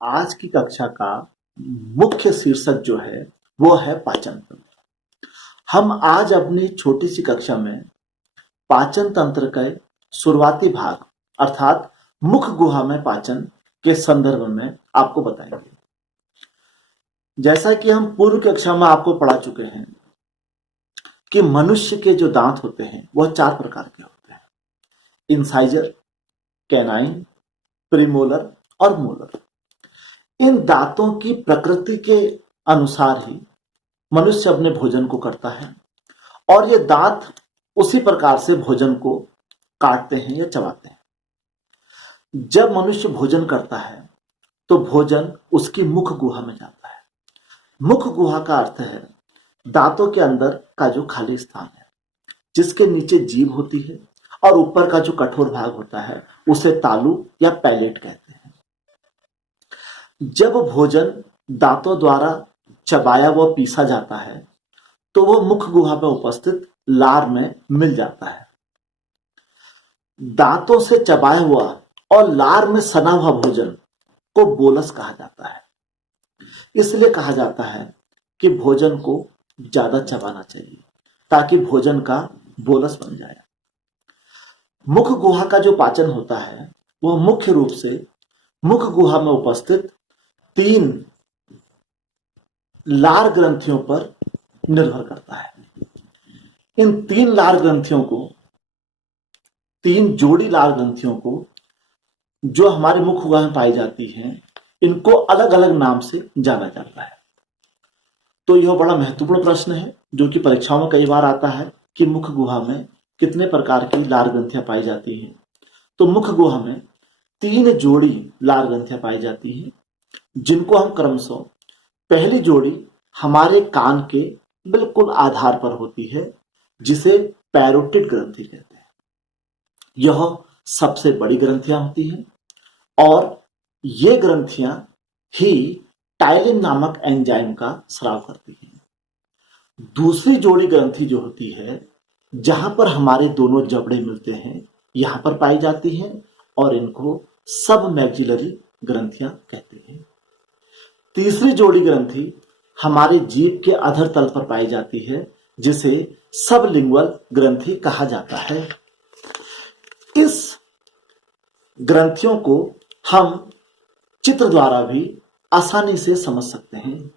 आज की कक्षा का मुख्य शीर्षक जो है वो है पाचन तंत्र। हम आज अपनी छोटी सी कक्षा में पाचन तंत्र के शुरुआती भाग अर्थात मुख गुहा में पाचन के संदर्भ में आपको बताएंगे। जैसा कि हम पूर्व कक्षा में आपको पढ़ा चुके हैं कि मनुष्य के जो दांत होते हैं वह 4 प्रकार के होते हैं: इंसाइजर, कैनाइन, प्रीमोलर और मोलर। इन दांतों की प्रकृति के अनुसार ही मनुष्य अपने भोजन को करता है और ये दांत उसी प्रकार से भोजन को काटते हैं या चबाते हैं। जब मनुष्य भोजन करता है तो भोजन उसकी मुख गुहा में जाता है। मुख गुहा का अर्थ है दांतों के अंदर का जो खाली स्थान है, जिसके नीचे जीभ होती है और ऊपर का जो कठोर भाग होता है उसे तालू या पैलेट कहते हैं। जब भोजन दांतों द्वारा चबाया व पीसा जाता है तो वह मुख गुहा में उपस्थित लार में मिल जाता है। दांतों से चबाया हुआ और लार में सना हुआ भोजन को बोलस कहा जाता है। इसलिए कहा जाता है कि भोजन को ज्यादा चबाना चाहिए ताकि भोजन का बोलस बन जाए। मुख गुहा का जो पाचन होता है वह मुख्य रूप से मुख गुहा में उपस्थित 3 लार ग्रंथियों पर निर्भर करता है। इन 3 लार ग्रंथियों को, 3 जोड़ी लार ग्रंथियों को जो हमारे मुख गुहा में पाई जाती हैं, इनको अलग अलग नाम से जाना जाता है। तो यह बड़ा महत्वपूर्ण प्रश्न है जो कि परीक्षाओं में कई बार आता है कि मुख गुहा में कितने प्रकार की लार ग्रंथियां पाई जाती हैं। तो मुख गुहा में 3 जोड़ी लार ग्रंथियां पाई जाती हैं, जिनको हम क्रमशः पहली जोड़ी हमारे कान के बिल्कुल आधार पर होती है, जिसे पैरोटिड ग्रंथि कहते हैं। यह सबसे बड़ी ग्रंथियां होती हैं और ये ग्रंथियां ही टाइलिन नामक एंजाइम का स्राव करती हैं। दूसरी जोड़ी ग्रंथि जो होती है, जहां पर हमारे दोनों जबड़े मिलते हैं, यहां पर पाई जाती हैं और इनको सब मैक्सिलरी ग्रंथियां कहते हैं। तीसरी जोड़ी ग्रंथि हमारे जीभ के अधर तल पर पाई जाती है, जिसे सबलिंगुअल ग्रंथि कहा जाता है। इस ग्रंथियों को हम चित्र द्वारा भी आसानी से समझ सकते हैं।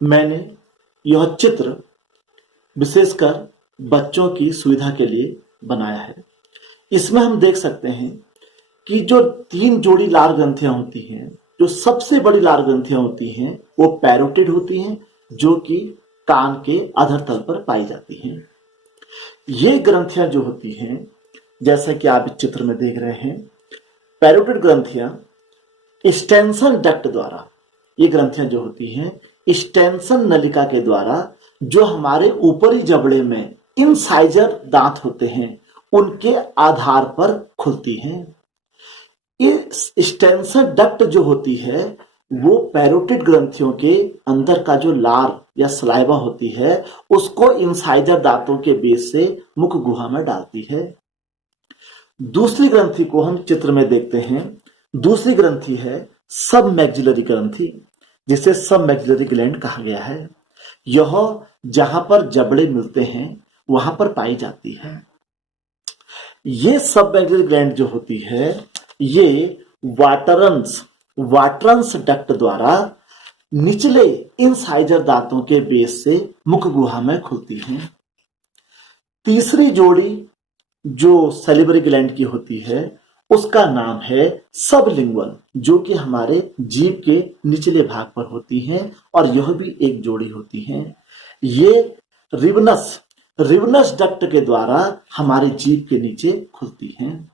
मैंने यह चित्र विशेषकर बच्चों की सुविधा के लिए बनाया है। इसमें हम देख सकते हैं कि जो 3 जोड़ी लार ग्रंथियां होती हैं, जो सबसे बड़ी लार ग्रंथियां होती हैं, वो पैरोटिड होती हैं, जो कि कान के अधर तल पर पाई जाती हैं। ये ग्रंथियां जो होती हैं, जैसा कि आप इस चित्र में देख रहे हैं, पैरोटिड ग्रंथियां स्टेंसन डक्ट द्वारा, ये ग्रंथियां जो होती हैं स्टेंसन नलिका के द्वारा जो हमारे ऊपरी जबड़े में इंसाइजर दांत होते हैं उनके आधार पर खुलती हैं। इस स्टेंसन डक्ट जो होती है वो पैरोटिड ग्रंथियों के अंदर का जो लार या सलाइवा होती है उसको इंसाइजर दांतों के बेस से मुख गुहा में डालती है। दूसरी ग्रंथि को हम चित्र में देखते हैं। दूसरी ग्रंथि है सब मैक्सिलरी ग्रंथि, जिसे सब मैक्सिलरी ग्लैंड कहा गया है। यह जहां पर जबड़े मिलते हैं वहां पर पाई जाती है। ये सब मैक्सिलरी ग्लैंड जो होती है ये वाटरन्स डक्ट द्वारा निचले इंसाइजर दांतों के बेस से मुख गुहा में खुलती हैं। तीसरी जोड़ी जो सैलिवरी ग्लैंड की होती है उसका नाम है सबलिंगुअल, जो कि हमारे जीभ के निचले भाग पर होती हैं और यह भी एक जोड़ी होती हैं। ये रिवनस डक्ट के द्वारा हमारे जीभ के नीचे खुलती हैं।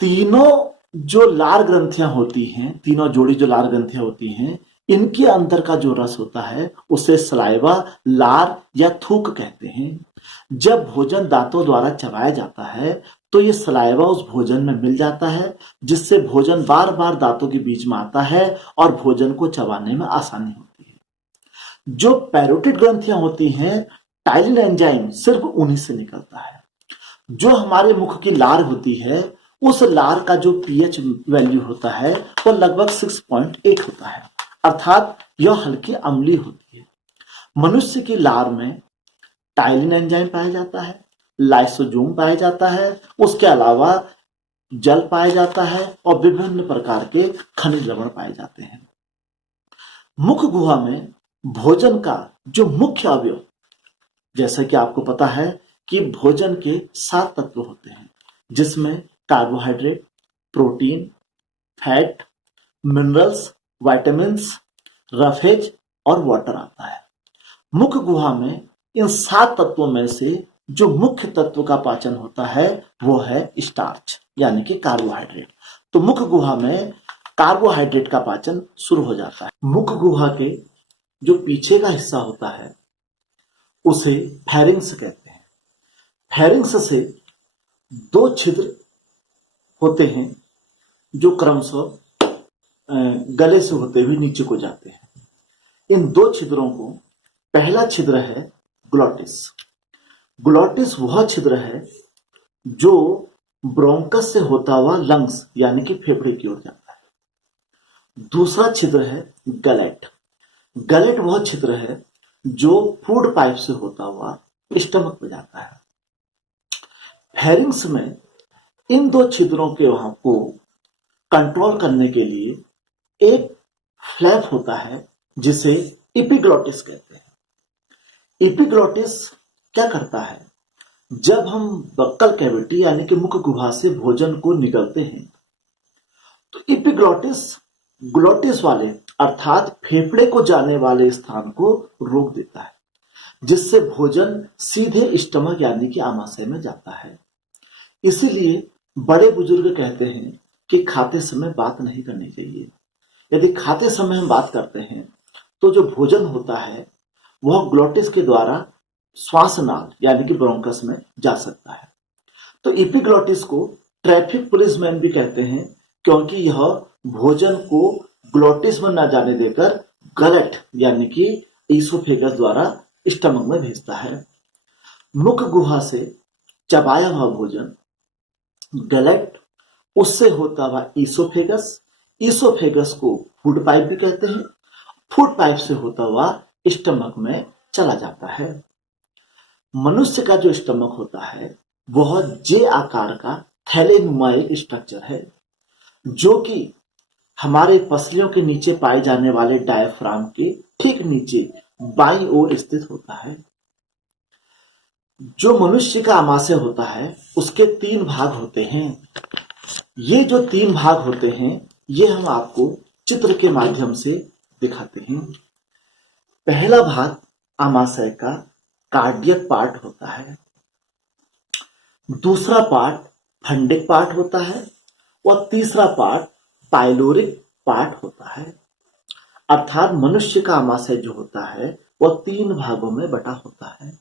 तीनों जो लार ग्रंथियां होती हैं, तीनों जोड़ी जो लार ग्रंथियां होती हैं, इनके अंदर का जो रस होता है उसे सलाइवा, लार या थूक कहते हैं। जब भोजन दांतों द्वारा चबाया जाता है तो ये सलाइवा उस भोजन में मिल जाता है, जिससे भोजन बार बार दांतों के बीच में आता है और भोजन को चबाने में आसानी होती है। जो पैरोटिड ग्रंथियां होती हैं, टाइलिन एंजाइम सिर्फ उन्हीं से निकलता है। जो हमारे मुख की लार होती है उस लार का जो पीएच वैल्यू होता है वो लगभग 6.8 होता है, अर्थात यह हल्की अम्लीय होती है। मनुष्य की लार में टाइलिन एंजाइम पाया जाता है, लाइसोजोम पाया जाता है, उसके अलावा जल पाया जाता है और विभिन्न प्रकार के खनिज लवण पाए जाते हैं। मुख गुहा में भोजन का जो मुख्य अवयव, जैसा कि आपको पता है कि भोजन के 7 तत्व होते हैं, जिसमें carbohydrate, protein, fat, minerals, vitamins, roughage और वाटर आता है। मुख गुहा में इन 7 तत्वों में से जो मुख्य तत्व का पाचन होता है वो है स्टार्च यानी कि कार्बोहाइड्रेट। तो मुख गुहा में कार्बोहाइड्रेट का पाचन शुरू हो जाता है। मुख गुहा के जो पीछे का हिस्सा होता है उसे फेरिंग्स कहते हैं। फेरिंग्स से 2 छिद्र होते हैं जो क्रमशः गले से होते हुए नीचे को जाते हैं। इन 2 छिद्रों को, पहला छिद्र है ग्लोटिस। ग्लोटिस वह छिद्र है जो ब्रोंकस से होता हुआ लंग्स यानी कि फेफड़े की ओर जाता है। दूसरा छिद्र है गलेट। गलेट वह छिद्र है जो फूड पाइप से होता हुआ स्टमक में जाता है। फेरिंग्स में इन 2 छिद्रों के वहां को कंट्रोल करने के लिए एक फ्लैप होता है जिसे एपिग्लोटिस कहते हैं। एपिग्लोटिस क्या करता है, जब हम बक्कल कैविटी यानी कि मुख गुहा से भोजन को निगलते हैं तो एपिग्लोटिस ग्लोटिस वाले अर्थात फेफड़े को जाने वाले स्थान को रोक देता है, जिससे भोजन सीधे स्टमक यानी कि आमाशय में जाता है। इसीलिए बड़े बुजुर्ग कहते हैं कि खाते समय बात नहीं करनी चाहिए। यदि खाते समय हम बात करते हैं तो जो भोजन होता है वह ग्लोटिस के द्वारा श्वास नाल यानी कि ब्रोंकस में जा सकता है। तो एपिग्लोटिस को ट्रैफिक पुलिसमैन भी कहते हैं, क्योंकि यह भोजन को ग्लोटिस में न जाने देकर गलट यानी कि ईसोफेगस द्वारा स्टमक में भेजता है। मुख गुहा से चबाया हुआ भोजन गलट, उससे होता हुआ ईसोफेगस, ईसोफेगस को फूड पाइप भी कहते हैं, फूड पाइप से होता हुआ स्टमक में चला जाता है। मनुष्य का जो स्टमक होता है वह जे आकार का थैलेनुमाइक स्ट्रक्चर है, जो कि हमारे पसलियों के नीचे पाए जाने वाले डायफ्राम के ठीक नीचे बाईं ओर स्थित होता है। जो मनुष्य का आमाशय होता है उसके 3 भाग होते हैं। ये जो 3 भाग होते हैं ये हम आपको चित्र के माध्यम से दिखाते हैं। पहला भाग आमाशय का कार्डियक पार्ट होता है, दूसरा पार्ट फंडिक पार्ट होता है और तीसरा पार्ट पाइलोरिक पार्ट होता है। अर्थात मनुष्य का आमाशय जो होता है वह 3 भागों में बटा होता है।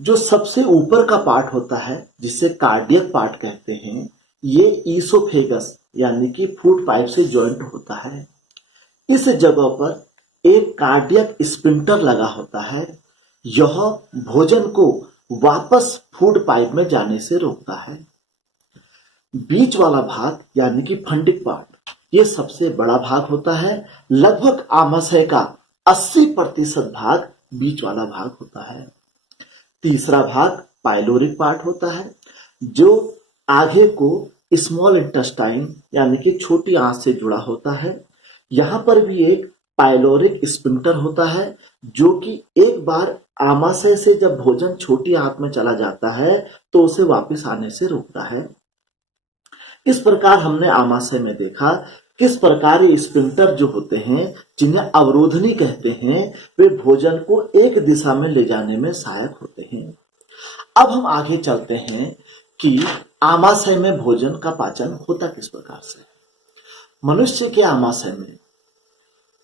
जो सबसे ऊपर का पार्ट होता है जिसे कार्डियक पार्ट कहते हैं, ये ईसोफेगस यानी कि फूड पाइप से ज्वाइंट होता है। इस जगह पर एक कार्डियक स्पिंटर लगा होता है, यह भोजन को वापस फूड पाइप में जाने से रोकता है। बीच वाला भाग यानी कि फंडिक पार्ट, ये सबसे बड़ा भाग होता है। लगभग आमाशय का 80% भाग बीच वाला भाग होता है। तीसरा भाग पाइलोरिक पार्ट होता है, जो आगे को स्मॉल इंटेस्टाइन यानी कि छोटी आंत से जुड़ा होता है। यहाँ पर भी एक पाइलोरिक स्पिंक्टर होता है, जो कि एक बार आमाशय से जब भोजन छोटी आंत में चला जाता है तो उसे वापस आने से रोकता है। इस प्रकार हमने आमाशय में देखा किस प्रकार ये स्पिंक्टर जो होते हैं, जिन्हें अवरोधनी कहते हैं, वे भोजन को एक दिशा में ले जाने में सहायक होते हैं। अब हम आगे चलते हैं कि आमाशय में भोजन का पाचन होता किस प्रकार से। मनुष्य के आमाशय में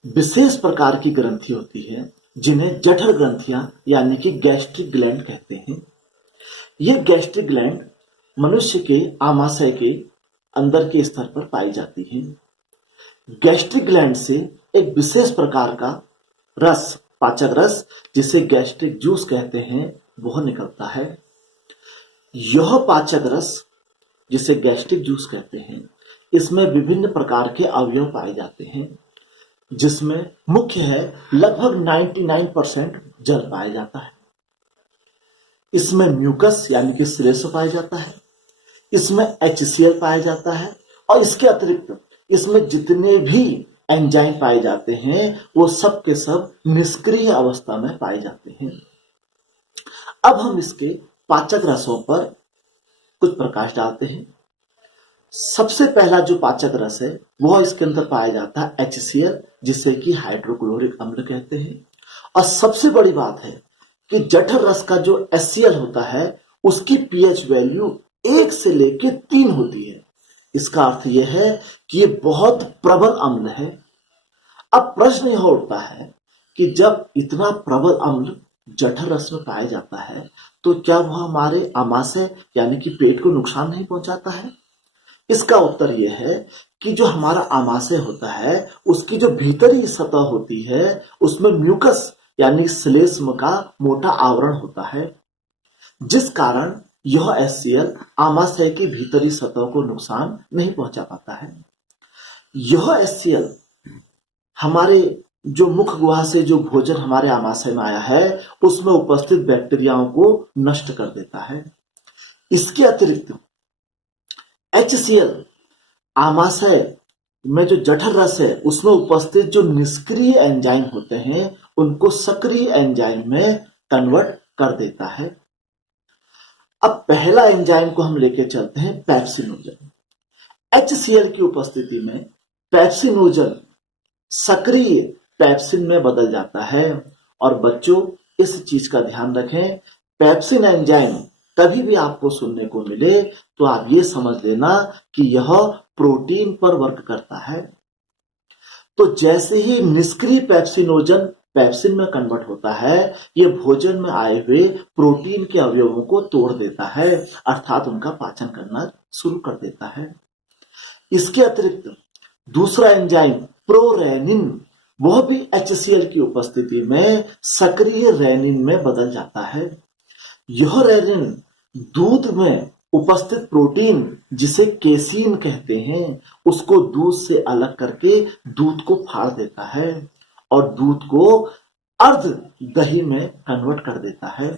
विशेष प्रकार की ग्रंथि होती है, जिन्हें जठर ग्रंथियां यानी कि गैस्ट्रिक ग्लैंड कहते हैं। ये गैस्ट्रिक ग्लैंड मनुष्य के आमाशय के अंदर के स्तर पर पाई जाती हैं। गैस्ट्रिक ग्लैंड से एक विशेष प्रकार का रस, पाचक रस, जिसे गैस्ट्रिक जूस कहते हैं, वह निकलता है। यह पाचक रस जिसे गैस्ट्रिक जूस कहते हैं, इसमें विभिन्न प्रकार के अवयव पाए जाते हैं, जिसमें मुख्य है लगभग 99% जल पाया जाता है। इसमें म्यूकस यानी कि श्लेष्म पाया जाता है, इसमें HCl पाया जाता है, और इसके अतिरिक्त इसमें जितने भी एंजाइम पाए जाते हैं वो सब के सब निष्क्रिय अवस्था में पाए जाते हैं। अब हम इसके पाचक रसों पर कुछ प्रकाश डालते हैं। सबसे पहला जो पाचक रस है वह इसके अंदर पाया जाता है HCl, जिसे कि हाइड्रोक्लोरिक अम्ल कहते हैं। और सबसे बड़ी बात है कि जठर रस का जो HCl होता है उसकी pH वैल्यू 1 से लेकर 3 होती है। इसका अर्थ यह है कि ये बहुत प्रबल अम्ल है। अब प्रश्न यह उठता है कि जब इतना प्रबल अम्ल जठर रस में पाया जाता है तो क्या वह हमारे आमाशय यानी कि पेट को नुकसान नहीं पहुंचाता है? इसका उत्तर यह है कि जो हमारा आमाशय होता है उसकी जो भीतरी सतह होती है उसमें म्यूकस यानी श्लेष्म का मोटा आवरण होता है, जिस कारण यह HCl आमाशय की भीतरी सतह को नुकसान नहीं पहुंचा पाता है। यह HCl हमारे जो मुख गुहा से जो भोजन हमारे आमाशय में आया है उसमें उपस्थित बैक्टीरियाओं को नष्ट कर देता है। इसके अतिरिक्त HCl आमाशय में जो जठर रस है उसमें उपस्थित जो निष्क्रिय एंजाइम होते हैं उनको सक्रिय एंजाइम में कन्वर्ट कर देता है। अब पहला एंजाइम को हम लेके चलते हैं पेप्सिनोजन। HCl की उपस्थिति में पेप्सिनोजन सक्रिय पेप्सिन में बदल जाता है। और बच्चों इस चीज का ध्यान रखें, पेप्सिन एंजाइम कभी भी आपको सुनने को मिले तो आप ये समझ लेना कि यह प्रोटीन पर वर्क करता है। तो जैसे ही निष्क्रिय पेप्सिनोजन पेप्सिन में कन्वर्ट होता है, यह भोजन में आए हुए प्रोटीन के अवयवों को तोड़ देता है, अर्थात उनका पाचन करना शुरू कर देता है। इसके अतिरिक्त दूसरा एंजाइम प्रोरेनिन, वह भी HCl की उपस्थिति में सक्रिय रेनिन में बदल जाता है। यह रेनिन दूध में उपस्थित प्रोटीन जिसे केसीन कहते हैं उसको दूध से अलग करके दूध को फाड़ देता है और दूध को अर्ध दही में कन्वर्ट कर देता है।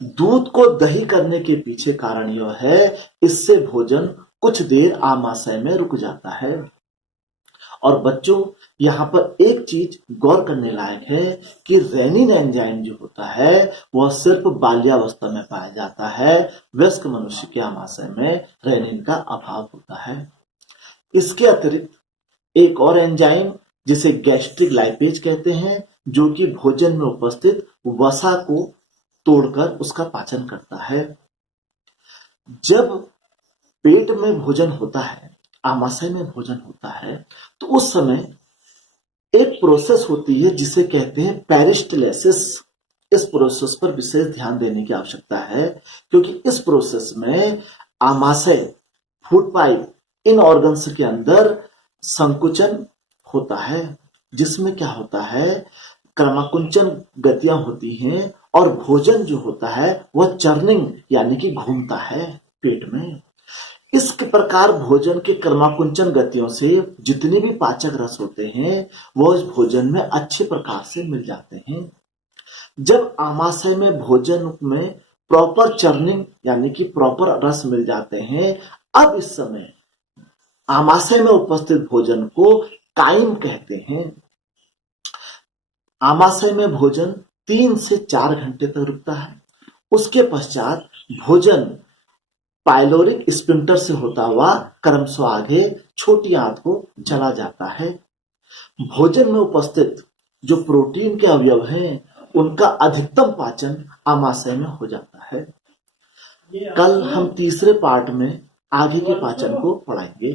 दूध को दही करने के पीछे कारण यह है, इससे भोजन कुछ देर आमाशय में रुक जाता है। और बच्चों यहाँ पर एक चीज गौर करने लायक है कि रेनिन एंजाइम जो होता है वह सिर्फ बाल्यावस्था में पाया जाता है। वयस्क मनुष्य के आमाशय में रेनिन का अभाव होता है। इसके अतिरिक्त एक और एंजाइम जिसे गैस्ट्रिक लाइपेज कहते हैं, जो कि भोजन में उपस्थित वसा को तोड़कर उसका पाचन करता है। जब पेट में भोजन होता है, आमाशय में भोजन होता है, तो उस समय एक प्रोसेस होती है जिसे कहते हैं पेरिस्टलेसिस। इस प्रोसेस पर विशेष ध्यान देने की आवश्यकता है, क्योंकि इस प्रोसेस में आमाशय, फूड पाइप, इन ऑर्गन्स के अंदर संकुचन होता है, जिसमें क्या होता है, क्रमाकुंचन गतियां होती हैं और भोजन जो होता है वह चर्निंग यानी कि घूमता है पेट में। इस प्रकार भोजन के क्रमाकुंचन गतियों से जितने भी पाचक रस होते हैं वो इस भोजन में अच्छे प्रकार से मिल जाते हैं। जब आमाशय में भोजन में प्रॉपर चर्निंग यानी कि प्रॉपर रस मिल जाते हैं, अब इस समय आमाशय में उपस्थित भोजन को काइम कहते हैं। आमाशय में भोजन 3 से 4 घंटे तक रुकता है। उसके पश्चात भोजन पाइलोरिक स्पिंटर से होता हुआ क्रमशः आगे छोटी आंत को चला जाता है। भोजन में उपस्थित जो प्रोटीन के अवयव हैं उनका अधिकतम पाचन आमाशय में हो जाता है। कल हम तीसरे पार्ट में आगे के पाचन को पढ़ाएंगे।